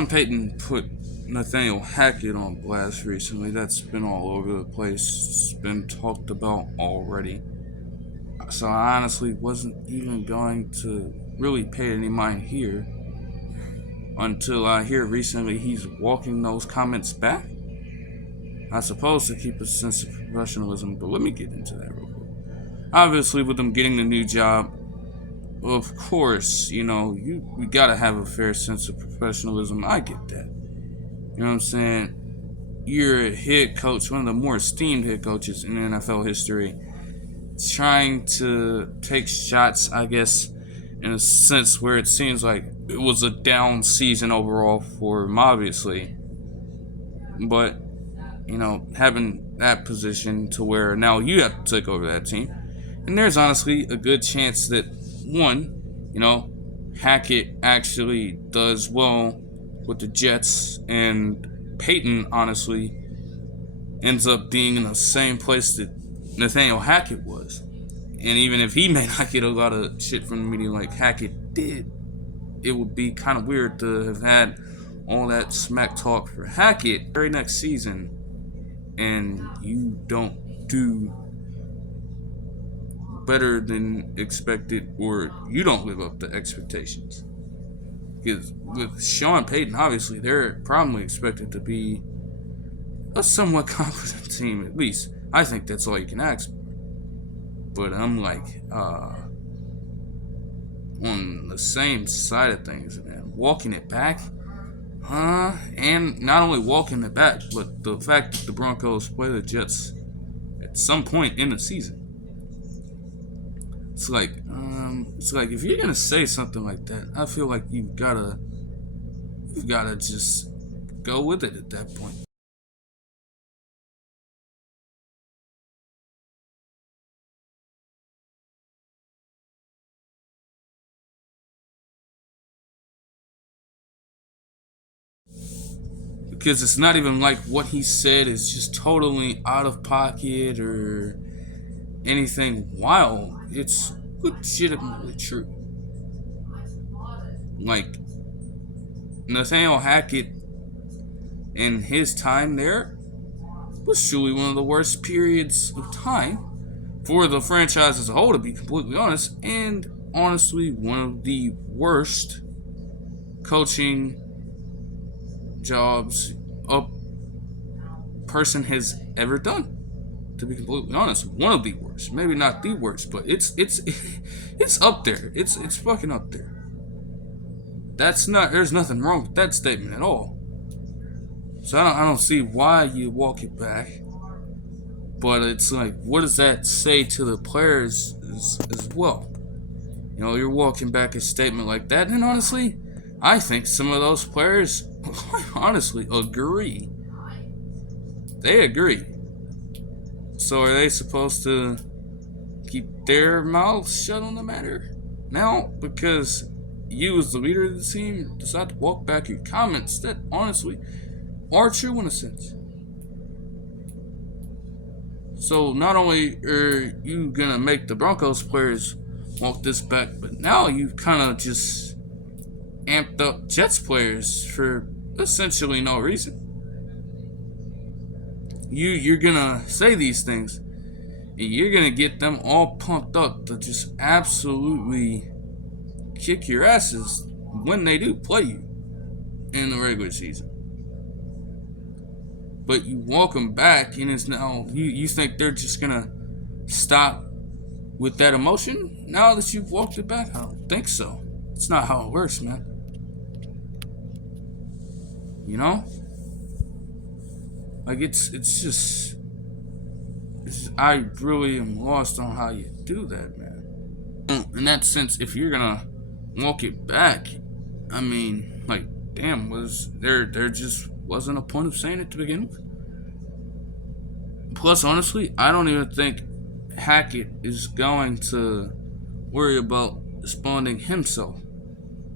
Sean Payton put Nathaniel Hackett on blast recently. That's been all over the place. It's been talked about already. So I honestly wasn't even going to really pay any mind here until I hear recently he's walking those comments back. I suppose to keep a sense of professionalism, but let me get into that real quick. Obviously, with them getting the new job, of course, you gotta have a fair sense of professionalism. I get that. You know what I'm saying? You're a head coach, one of the more esteemed head coaches in NFL history, trying to take shots, I guess, in a sense where it seems like it was a down season overall for him, obviously. But, having that position to where now you have to take over that team. And there's honestly a good chance that, one, Hackett actually does well with the Jets, and Payton, honestly, ends up being in the same place that Nathaniel Hackett was. And even if he may not get a lot of shit from the media like Hackett did, it would be kind of weird to have had all that smack talk for Hackett very next season and you don't do better than expected, or you don't live up to expectations. Because with Sean Payton, obviously, they're probably expected to be a somewhat competent team, at least. I think that's all you can ask. But I'm like, on the same side of things, man, walking it back, and not only walking it back, but the fact that the Broncos play the Jets at some point in the season. It's like if you're gonna say something like that, I feel like you've gotta just go with it at that point. Because it's not even like what he said is just totally out of pocket or anything wild. It's legitimately true. Like, Nathaniel Hackett in his time there was truly one of the worst periods of time for the franchise as a whole, to be completely honest, and honestly one of the worst coaching jobs a person has ever done, to be completely honest. One of the worst, maybe not the worst, but it's up there. It's fucking up there. There's nothing wrong with that statement at all. So I don't see why you walk it back. But it's like, what does that say to the players as well? You're walking back a statement like that, and honestly, I think some of those players honestly agree. They agree. So are they supposed to keep their mouths shut on the matter now because you as the leader of the team decide to walk back your comments that honestly are true in a sense? So not only are you gonna make the Broncos players walk this back, but now you've kind of just amped up Jets players for essentially no reason. You're gonna say these things, and you're gonna get them all pumped up to just absolutely kick your asses when they do play you in the regular season. But you walk them back, and it's now you think they're just gonna stop with that emotion now that you've walked it back? I don't think so. It's not how it works, man. Like it's just I really am lost on how you do that, man. In that sense, if you're gonna walk it back, I mean, like, damn, there just wasn't a point of saying it to begin with. Plus, honestly, I don't even think Hackett is going to worry about responding himself.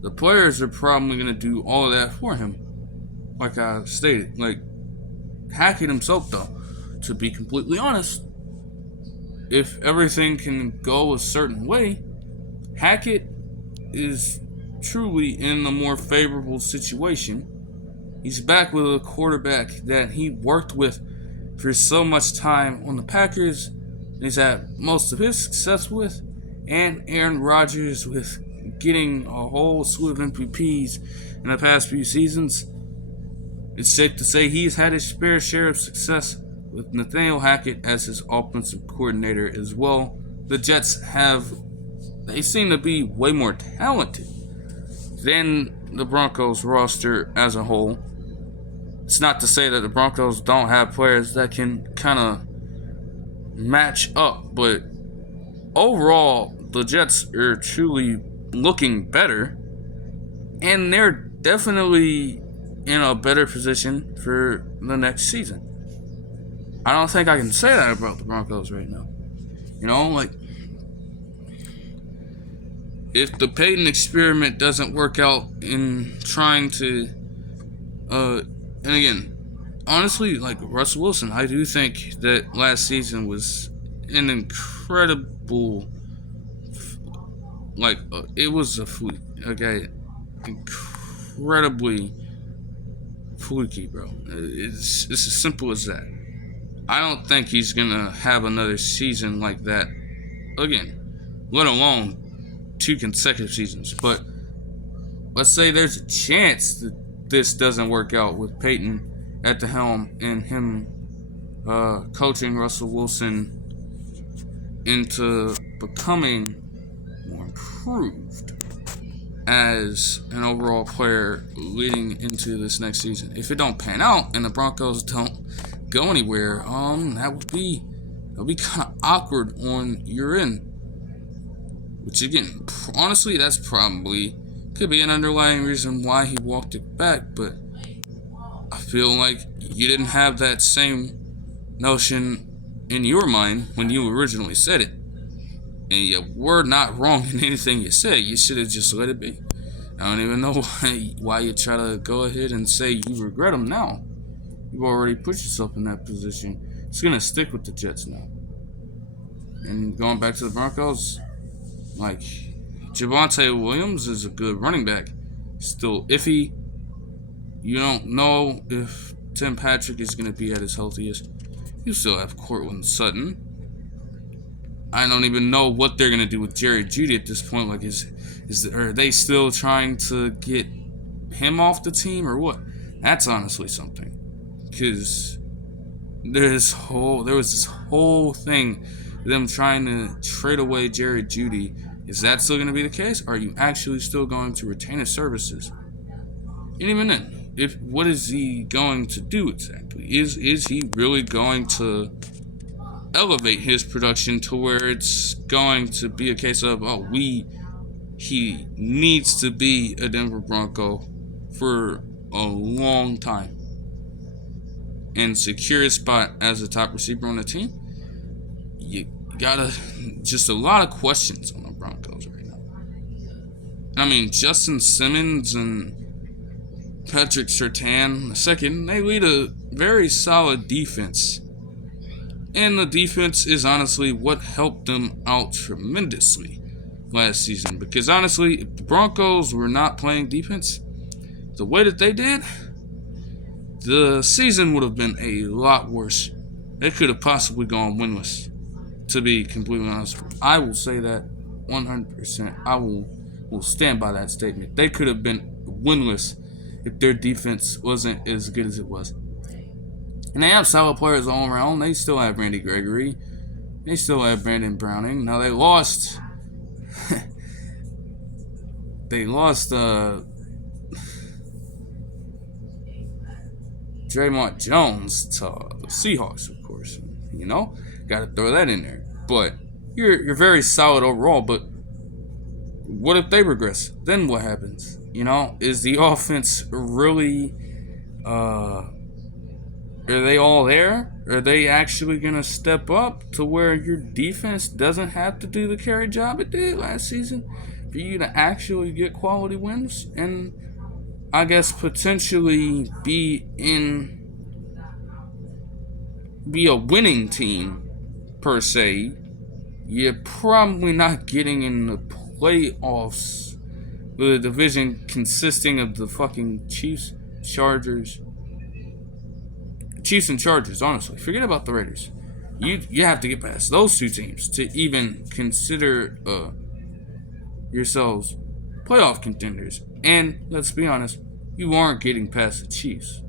The players are probably going to do all of that for him, like I stated. Like, Hackett himself, though, to be completely honest, if everything can go a certain way, Hackett is truly in a more favorable situation He's back with a quarterback that he worked with for so much time on the Packers. He's had most of his success with, and Aaron Rodgers with getting a whole slew of MVPs in the past few seasons. It's safe to say he's had his fair share of success with Nathaniel Hackett as his offensive coordinator as well. The Jets they seem to be way more talented than the Broncos roster as a whole. It's not to say that the Broncos don't have players that can kind of match up, but overall, the Jets are truly looking better, and they're definitely in a better position for the next season. I don't think I can say that about the Broncos right now. If the Payton experiment doesn't work out in trying to, and again, honestly, like Russell Wilson, I do think that last season was an incredible, it was a fluke, okay? Incredibly fluky, bro. It's as simple as that. I don't think he's gonna have another season like that again, let alone 2 consecutive seasons. But let's say there's a chance that this doesn't work out with Payton at the helm and him coaching Russell Wilson into becoming more improved as an overall player leading into this next season. If it don't pan out and the Broncos don't go anywhere, that'll be kind of awkward on your end. Which again, honestly, that's probably could be an underlying reason why he walked it back, but I feel like you didn't have that same notion in your mind when you originally said it. And you were not wrong in anything you said. You should have just let it be. I don't even know why you try to go ahead and say you regret them now. You've already put yourself in that position. It's going to stick with the Jets now. And going back to the Broncos, like, Javonte Williams is a good running back. Still iffy. You don't know if Tim Patrick is going to be at his healthiest. You still have Courtland Sutton. I don't even know what they're going to do with Jerry Jeudy at this point. Like, are they still trying to get him off the team or what? That's honestly something. Because there was this whole thing, them trying to trade away Jerry Jeudy. Is that still going to be the case? Are you actually still going to retain his services? And even then, what is he going to do exactly? Is he really going to elevate his production to where it's going to be a case of, he needs to be a Denver Bronco for a long time and secure his spot as a top receiver on the team? You gotta, just a lot of questions on the Broncos right now. I mean, Justin Simmons and Patrick Surtain II, they lead a very solid defense. And the defense is honestly what helped them out tremendously last season. Because honestly, if the Broncos were not playing defense the way that they did, the season would have been a lot worse. They could have possibly gone winless, to be completely honest. I will say that 100%. I will stand by that statement. They could have been winless if their defense wasn't as good as it was. And they have solid players all around. They still have Randy Gregory. They still have Brandon Browning. Now they lost. Draymond Jones to the Seahawks, of course. Got to throw that in there. But you're very solid overall. But what if they regress? Then what happens? Is the offense really? Are they all there? Are they actually going to step up to where your defense doesn't have to do the carry job it did last season for you to actually get quality wins and, I guess, potentially be a winning team, per se? You're probably not getting in the playoffs with a division consisting of the fucking Chiefs, Chargers. Chiefs and Chargers, honestly. Forget about the Raiders. You have to get past those two teams to even consider yourselves playoff contenders. And let's be honest, you aren't getting past the Chiefs.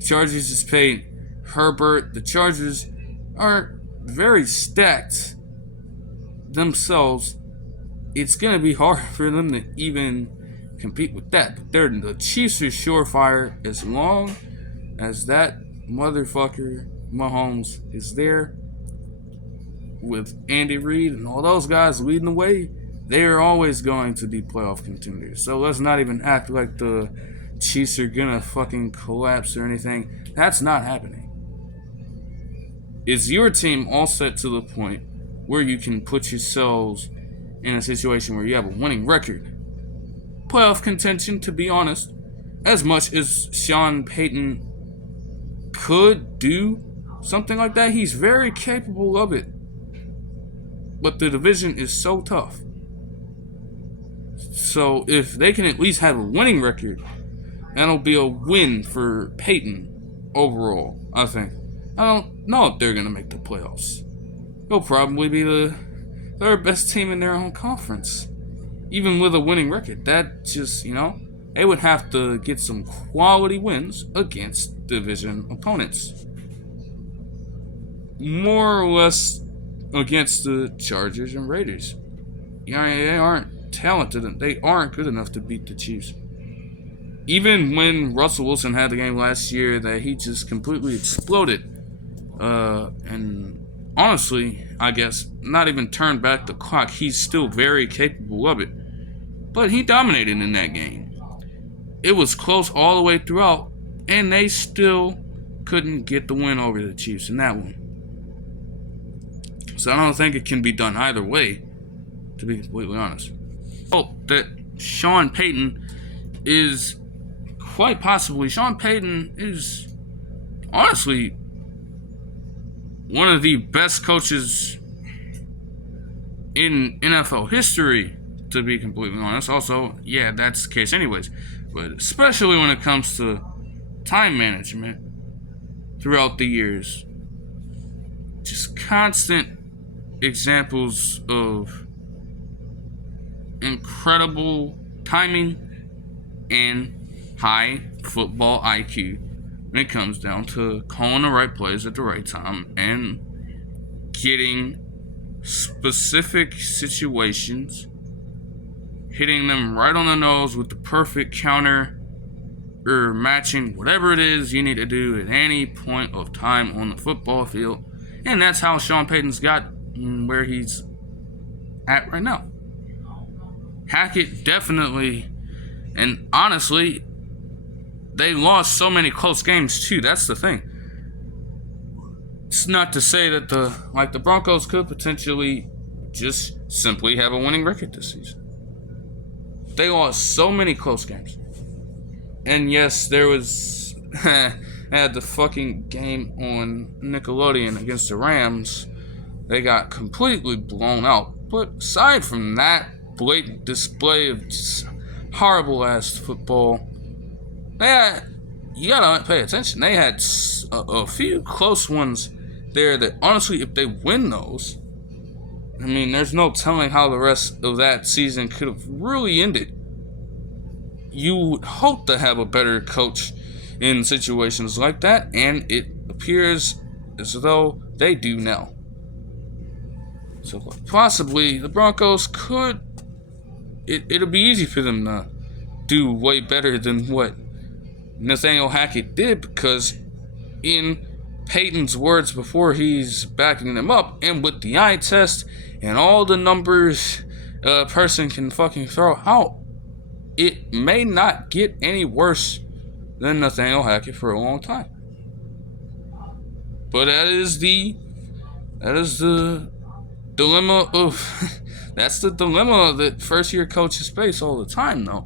Chargers just paid Herbert. The Chargers are very stacked themselves. It's going to be hard for them to even compete with that. But the Chiefs are surefire as long as that motherfucker Mahomes is there with Andy Reid and all those guys leading the way. They are always going to be playoff contenders. So let's not even act like the Chiefs are gonna fucking collapse or anything. That's not happening. Is your team all set to the point where you can put yourselves in a situation where you have a winning record? Playoff contention, to be honest. As much as Sean Payton could do something like that, he's very capable of it. But the division is so tough. So if they can at least have a winning record, that'll be a win for Payton overall, I think. I don't know if they're going to make the playoffs. They'll probably be the third best team in their own conference. Even with a winning record. That just, they would have to get some quality wins against division opponents. More or less against the Chargers and Raiders. They aren't talented and they aren't good enough to beat the Chiefs. Even when Russell Wilson had the game last year that he just completely exploded, and honestly, I guess, not even turned back the clock, he's still very capable of it. But he dominated in that game. It was close all the way throughout, and they still couldn't get the win over the Chiefs in that one. So I don't think it can be done either way, to be completely honest. Oh, that Sean Payton is quite possibly, Sean Payton is honestly one of the best coaches in NFL history, to be completely honest. Also, yeah, that's the case anyways. But especially when it comes to time management throughout the years. Just constant examples of incredible timing and high football IQ when it comes down to calling the right plays at the right time and getting specific situations, hitting them right on the nose with the perfect counter or matching whatever it is you need to do at any point of time on the football field. And that's how Sean Payton's got where he's at right now. Hackett definitely, and honestly, they lost so many close games too. That's the thing. It's not to say that the Broncos could potentially just simply have a winning record this season. They lost so many close games. And yes, there was had the fucking game on Nickelodeon against the Rams. They got completely blown out. But aside from that blatant display of just horrible ass football, you gotta pay attention. They had a few close ones there that honestly, if they win those, I mean, there's no telling how the rest of that season could have really ended. You would hope to have a better coach in situations like that, and it appears as though they do now. So possibly the Broncos could, it'll be easy for them to do way better than what Nathaniel Hackett did, because in Payton's words before he's backing them up, and with the eye test and all the numbers a person can fucking throw out, it may not get any worse than Nathaniel Hackett for a long time. But that is the dilemma of that's the dilemma that first year coaches face all the time, though,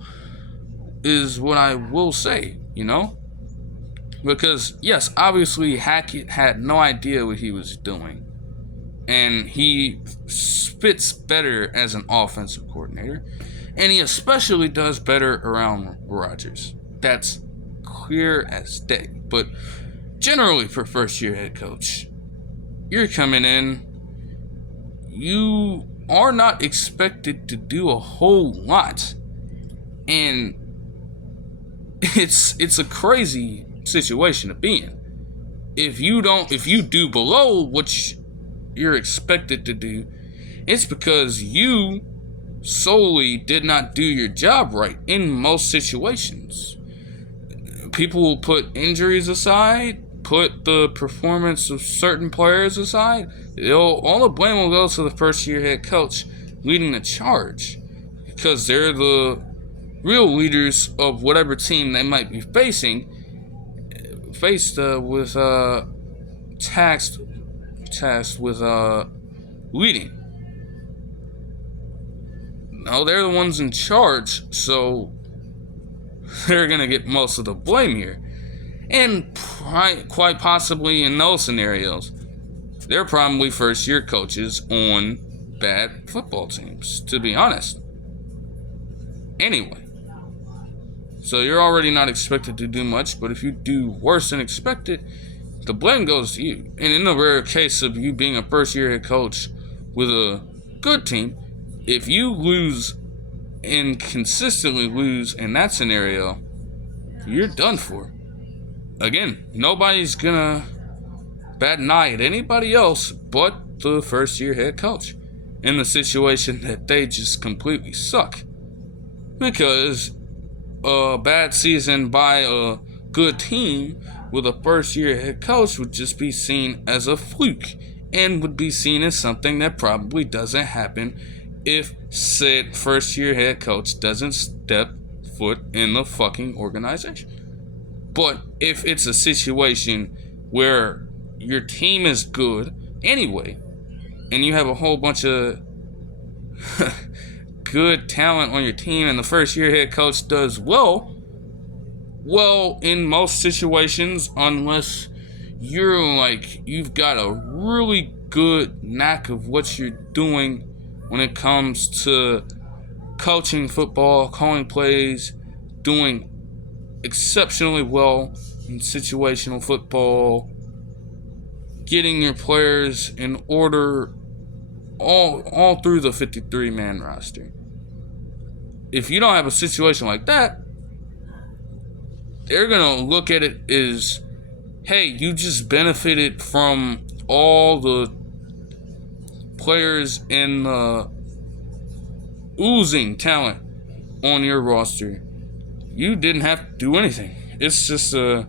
is what I will say, because yes, obviously Hackett had no idea what he was doing, and he spits better as an offensive coordinator, And he especially does better around Rodgers. That's clear as day. But generally, for first-year head coach, you're coming in, you are not expected to do a whole lot. And it's a crazy situation to be in. If you do below what you're expected to do, it's because you solely did not do your job right in most situations. People will put injuries aside, put the performance of certain players aside. All the blame will go to the first-year head coach leading the charge, because they're the real leaders of whatever team they might be tasked with leading. No, they're the ones in charge, so they're gonna get most of the blame here. And quite possibly in those scenarios, they're probably first-year coaches on bad football teams, to be honest. Anyway, so you're already not expected to do much, but if you do worse than expected, the blame goes to you. And in the rare case of you being a first-year head coach with a good team, if you lose and consistently lose in that scenario, you're done for. Again, nobody's gonna bat an eye at anybody else but the first-year head coach in the situation that they just completely suck. Because a bad season by a good team with a first-year head coach would just be seen as a fluke and would be seen as something that probably doesn't happen if said first-year head coach doesn't step foot in the fucking organization. But if it's a situation where your team is good anyway, and you have a whole bunch of good talent on your team, and the first-year head coach does well, in most situations, unless you've got a really good knack of what you're doing when it comes to coaching football, calling plays, doing exceptionally well in situational football, getting your players in order all through the 53-man roster. If you don't have a situation like that, they're going to look at it as, hey, you just benefited from all the players in the oozing talent on your roster. You didn't have to do anything. It's just a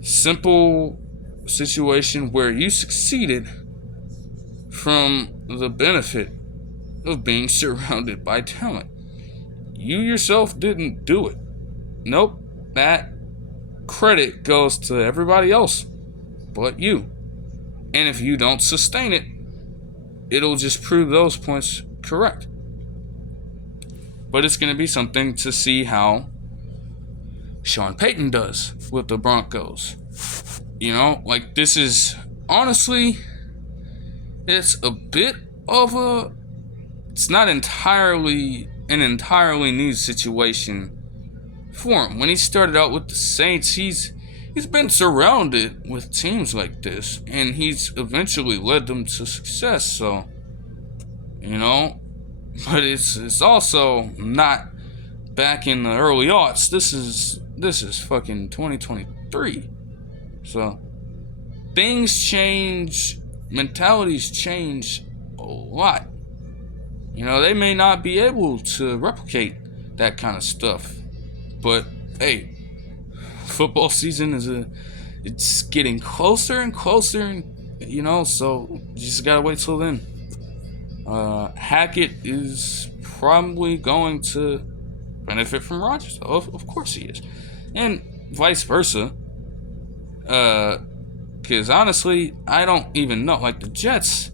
simple situation where you succeeded from the benefit of being surrounded by talent. You yourself didn't do it. Nope. That credit goes to everybody else but you. And if you don't sustain it, it'll just prove those points correct. But it's going to be something to see how Sean Payton does with the Broncos. This is, honestly, it's a bit of it's not entirely an entirely new situation for him. When he started out with the Saints, he's been surrounded with teams like this, and he's eventually led them to success. So, but it's also not back in the early aughts. This is fucking 2023. So things change, mentalities change a lot. They may not be able to replicate that kind of stuff. But hey, football season it's getting closer and closer, and so you just gotta wait till then. Hackett is probably going to benefit from Rodgers. Of course he is. And vice versa. Because honestly, I don't even know. Like the Jets,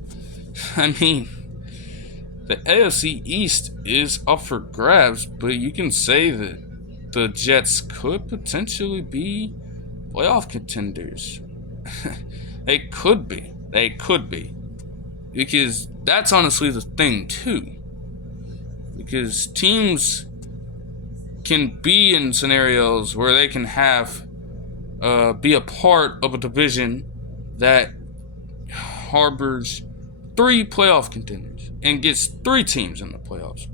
the AFC East is up for grabs, but you can say that the Jets could potentially be playoff contenders. They could be. Because that's honestly the thing, too. because teams can be in scenarios where they can have be a part of a division that harbors 3 playoff contenders and gets 3 teams in the playoffs.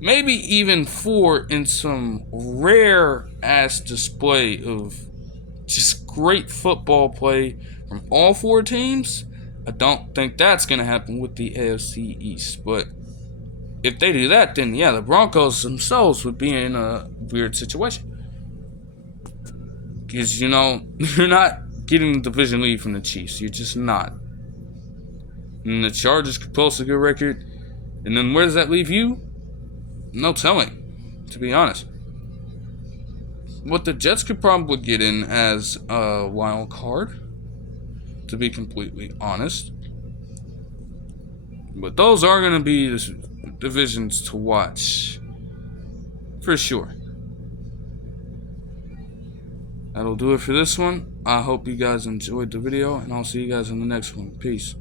Maybe even 4 in some rare ass display of just great football play from all 4 teams. I don't think that's going to happen with the AFC East. But if they do that, then yeah, the Broncos themselves would be in a weird situation. Because, you know, you're not getting the division lead from the Chiefs. You're just not. And the Chargers could post a good record. And then where does that leave you? No telling, to be honest. What the Jets could probably get in as a wild card, to be completely honest. But those are going to be the divisions to watch, for sure. That'll do it for this one. I hope you guys enjoyed the video, and I'll see you guys in the next one. Peace.